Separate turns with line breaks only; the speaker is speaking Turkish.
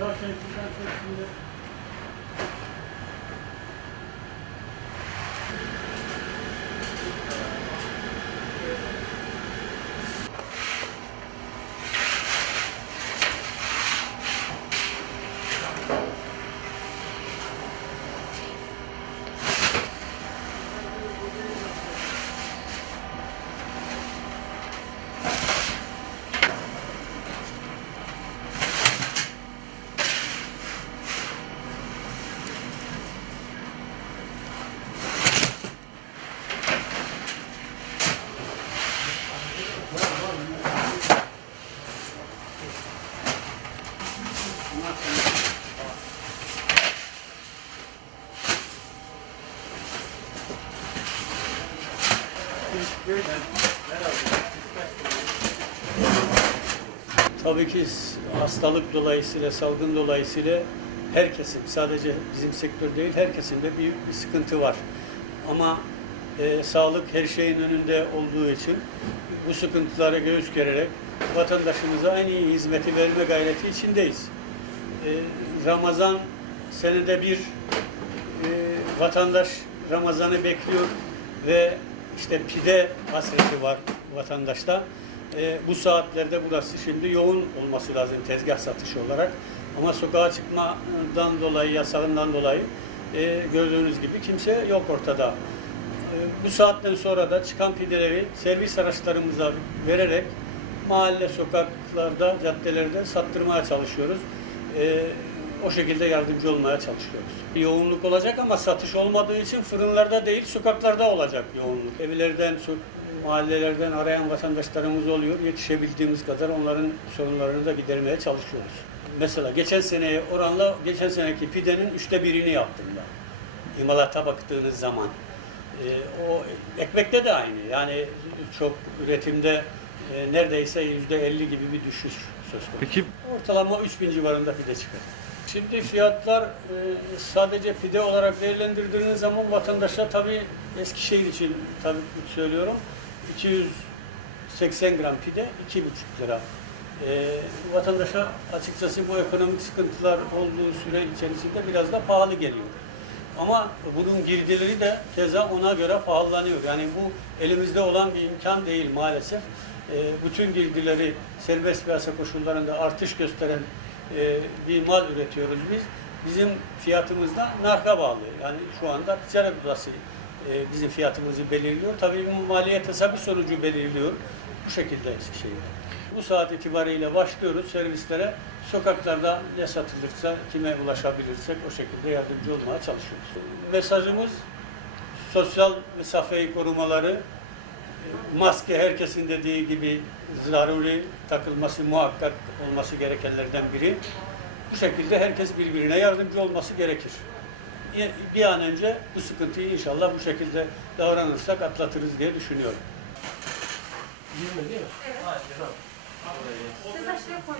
Entonces.
Tabii ki hastalık dolayısıyla, salgın dolayısıyla her kesim, sadece bizim sektör değil, her kesimde büyük bir sıkıntı var. Ama e, sağlık her şeyin önünde olduğu için bu sıkıntılara göğüs gererek vatandaşımıza en iyi hizmeti verme gayreti içindeyiz. E, Ramazan senede bir e, vatandaş Ramazan'ı bekliyor ve işte pide hasreti var vatandaşta. E, bu saatlerde burası şimdi yoğun olması lazım tezgah satışı olarak. Ama sokağa çıkmadan dolayı, yasağından dolayı e, gördüğünüz gibi kimse yok ortada. E, bu saatten sonra da çıkan pideleri servis araçlarımıza vererek mahalle sokaklarda, caddelerde sattırmaya çalışıyoruz. E, o şekilde yardımcı olmaya çalışıyoruz. Yoğunluk olacak ama satış olmadığı için fırınlarda değil sokaklarda olacak yoğunluk. Evlerden, mahallelerden arayan vatandaşlarımız oluyor. Yetişebildiğimiz kadar onların sorunlarını da gidermeye çalışıyoruz. Mesela geçen seneye oranla geçen seneki pidenin üçte birini yaptım ben. İmalata baktığınız zaman. Ee, o ekmekte de aynı. Yani çok üretimde e, neredeyse yüzde elli gibi bir düşüş söz konusu.
Peki
Ortalama 3000 civarında pide çıkar. Şimdi fiyatlar e, sadece pide olarak değerlendirdiğiniz zaman vatandaşa tabii Eskişehir için tabii söylüyorum 280 gram pide 2,5 lira. E, vatandaşa açıkçası bu ekonomik sıkıntılar olduğu süre içerisinde biraz da pahalı geliyor. Ama bunun girdileri de keza ona göre pahalanıyor. Yani bu elimizde olan bir imkan değil maalesef. E, bütün girdileri serbest piyasa koşullarında artış gösteren e, bir mal üretiyoruz biz. Bizim fiyatımız da narka bağlı. Yani şu anda ticaret odası e, bizim fiyatımızı belirliyor. Tabii bu maliyet hesabı sonucu belirliyor. Bu şekilde Eskişehir'de. Bu saat itibariyle başlıyoruz servislere. Sokaklarda ne satılırsa, kime ulaşabilirsek o şekilde yardımcı olmaya çalışıyoruz. Mesajımız sosyal mesafeyi korumaları, maske herkesin dediği gibi zaruri takılması muhakkak olması gerekenlerden biri. Bu şekilde herkes birbirine yardımcı olması gerekir. Bir an önce bu sıkıntıyı inşallah bu şekilde davranırsak atlatırız diye düşünüyorum.
Siz aşağıya koy.